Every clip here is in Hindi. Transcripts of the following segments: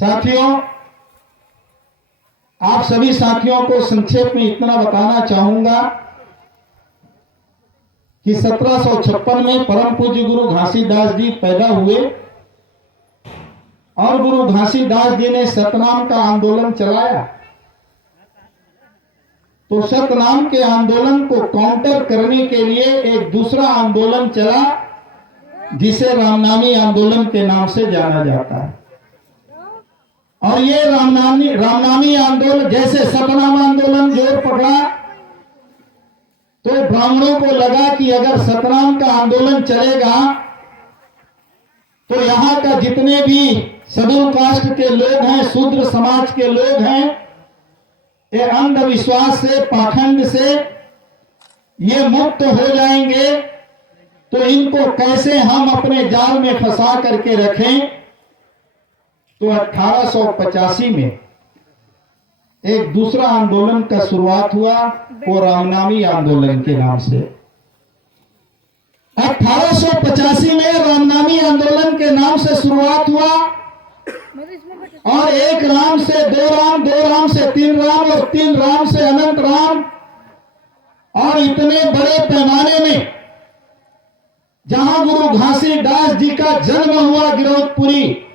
साथियों, आप सभी साथियों को संक्षेप में इतना बताना चाहूंगा कि 1756 में परम पूज्य गुरु घासीदास जी पैदा हुए और गुरु घासीदास जी ने सतनाम का आंदोलन चलाया। तो सतनाम के आंदोलन को काउंटर करने के लिए एक दूसरा आंदोलन चला जिसे रामनामी आंदोलन के नाम से जाना जाता है। और ये रामनामी आंदोलन जैसे सतनाम आंदोलन जोर पकड़ा तो ब्राह्मणों को लगा कि अगर सतनाम का आंदोलन चलेगा तो यहाँ का जितने भी शेड्यूल कास्ट के लोग हैं, शूद्र समाज के लोग हैं, ये अंधविश्वास से, पाखंड से ये मुक्त हो जाएंगे। तो इनको कैसे हम अपने जाल में फंसा करके रखें। तो 1885 में एक दूसरा आंदोलन का शुरुआत हुआ, वो रामनामी आंदोलन के नाम से। 1885 में रामनामी आंदोलन के नाम से शुरुआत हुआ और एक राम से दो राम, दो राम से तीन राम और तीन राम से अनंत राम। और इतने बड़े पैमाने में जहां गुरु घासीदास जी का जन्म हुआ गिरौदपुरी,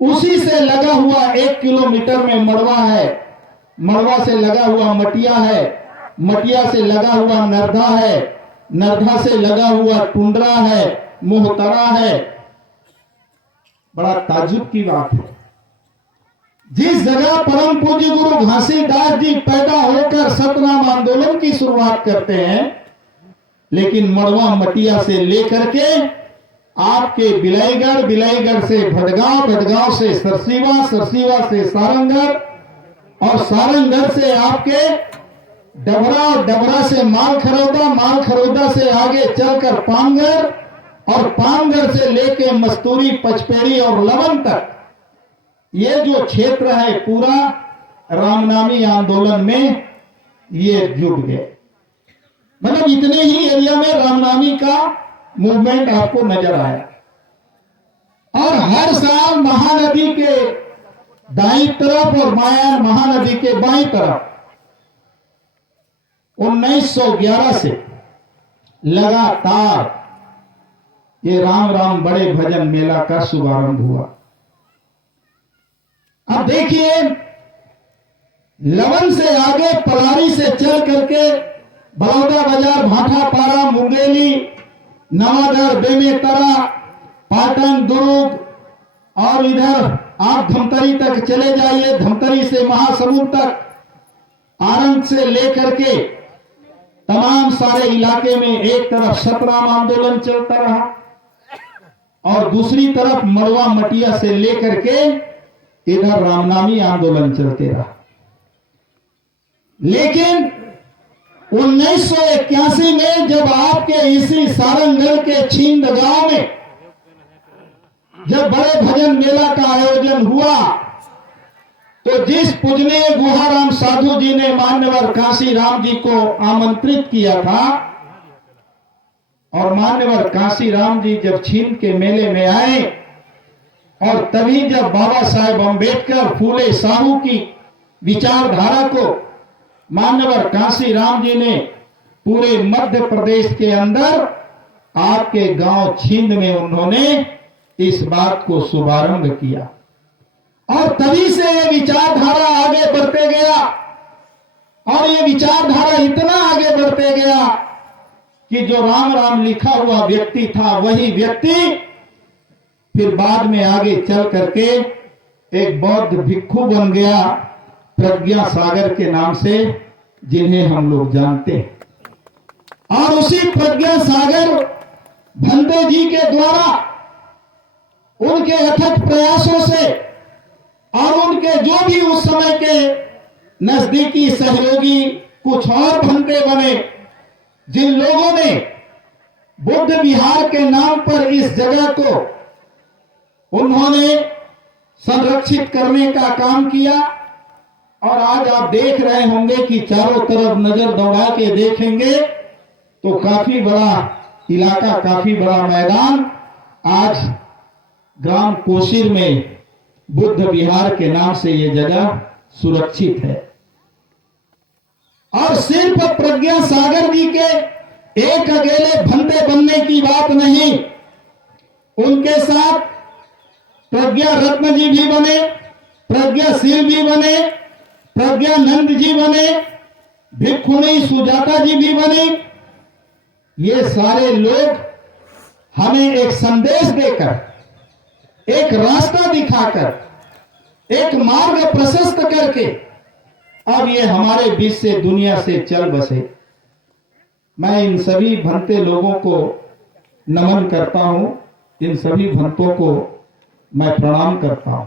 उसी से लगा हुआ 1 किलोमीटर में मड़वा है, मड़वा से लगा हुआ मटिया है, मटिया से लगा हुआ नरधा है, नरधा से लगा हुआ टुंडरा है, मोहतरा है। बड़ा ताज्जुब की बात है, जिस जगह परम पूज्य गुरु घासीदास जी पैदा होकर सतनाम आंदोलन की शुरुआत करते हैं, लेकिन मड़वा मटिया से लेकर के आपके बिलाईगढ़, बिलाईगढ़ से भटगांव, भटगांव से सरसीवा, सरसीवा से सारंगढ़ और सारंगढ़ से आपके डबरा और डबरा से मालखरौदा, मालखरौदा से आगे चलकर पानगढ़ और पानगढ़ से लेके मस्तूरी, पचपेड़ी और लवन तक ये जो क्षेत्र है पूरा रामनामी आंदोलन में ये जुट गए। मतलब इतने ही एरिया में रामनामी का मूवमेंट आपको नजर आया। और हर साल महानदी के दाईं तरफ और मायान महानदी के बाईं तरफ 1911 से लगातार ये राम राम बड़े भजन मेला का शुभारंभ हुआ। अब देखिए, लवन से आगे पलारी से चल करके बड़ौदा बाजार, भाटापारा, मुंगेली, नवागढ़, बेमेतरा, पाटन, दुर्ग और इधर आप धमतरी तक चले जाइए, धमतरी से महासमुंद तक, आरंग से लेकर के तमाम सारे इलाके में एक तरफ सतनाम आंदोलन चलता रहा और दूसरी तरफ मड़वा मटिया से लेकर के इधर रामनामी आंदोलन चलते रहा। लेकिन 1981 में जब आपके इसी सारंगढ़ के छिंद गांव में जब बड़े भजन मेला का आयोजन हुआ, तो जिस पूजनीय गुहाराम साधु जी ने मान्यवर काशी राम जी को आमंत्रित किया था और मान्यवर काशी राम जी जब छिंद के मेले में आए और तभी जब बाबा साहेब अम्बेडकर, फूले साहू की विचारधारा को मान्यवर काशी राम जी ने पूरे मध्य प्रदेश के अंदर आपके गांव छिंद में उन्होंने इस बात को शुभारंभ किया और तभी से ये विचारधारा आगे बढ़ते गया और ये विचारधारा इतना आगे बढ़ते गया कि जो राम राम लिखा हुआ व्यक्ति था वही व्यक्ति फिर बाद में आगे चल करके एक बौद्ध भिक्षु बन गया, प्रज्ञा सागर के नाम से, जिन्हें हम लोग जानते हैं। और उसी प्रज्ञा सागर भंते जी के द्वारा उनके अथक प्रयासों से और उनके जो भी उस समय के नजदीकी सहयोगी कुछ और भंते बने, जिन लोगों ने बुद्ध विहार के नाम पर इस जगह को उन्होंने संरक्षित करने का काम किया। और आज आप देख रहे होंगे कि चारों तरफ नजर दौड़ा के देखेंगे तो काफी बड़ा इलाका, काफी बड़ा मैदान आज ग्राम कोसीर में बुद्ध विहार के नाम से ये जगह सुरक्षित है। और सिर्फ प्रज्ञा सागर जी के एक अकेले भंते बनने की बात नहीं, उनके साथ प्रज्ञा रत्न जी भी बने, प्रज्ञाशील भी बने, प्रज्ञानंद जी बने, भिक्षुणी सुजाता जी भी बनी। ये सारे लोग हमें एक संदेश देकर, एक रास्ता दिखाकर, एक मार्ग प्रशस्त करके अब ये हमारे बीच से दुनिया से चल बसे। मैं इन सभी भंते लोगों को नमन करता हूं, इन सभी भंतों को मैं प्रणाम करता हूं।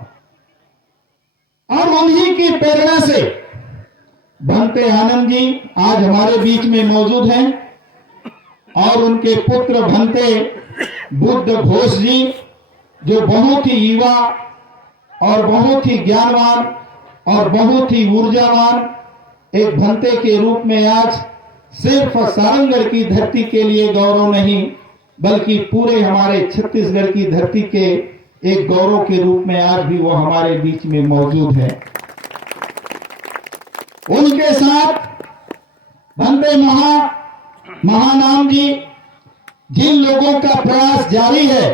और उन्हीं की प्रेरणा से भंते आनंद जी आज हमारे बीच में मौजूद हैं और उनके पुत्र भंते बुद्ध घोष जी, जो बहुत ही युवा और बहुत ही ज्ञानवान और बहुत ही ऊर्जावान एक भंते के रूप में आज सिर्फ सारंगढ़ की धरती के लिए गौरव नहीं, बल्कि पूरे हमारे छत्तीसगढ़ की धरती के एक गौरव के रूप में आज भी वो हमारे बीच में मौजूद है। उनके साथ भंते महानाम जी, जिन लोगों का प्रयास जारी है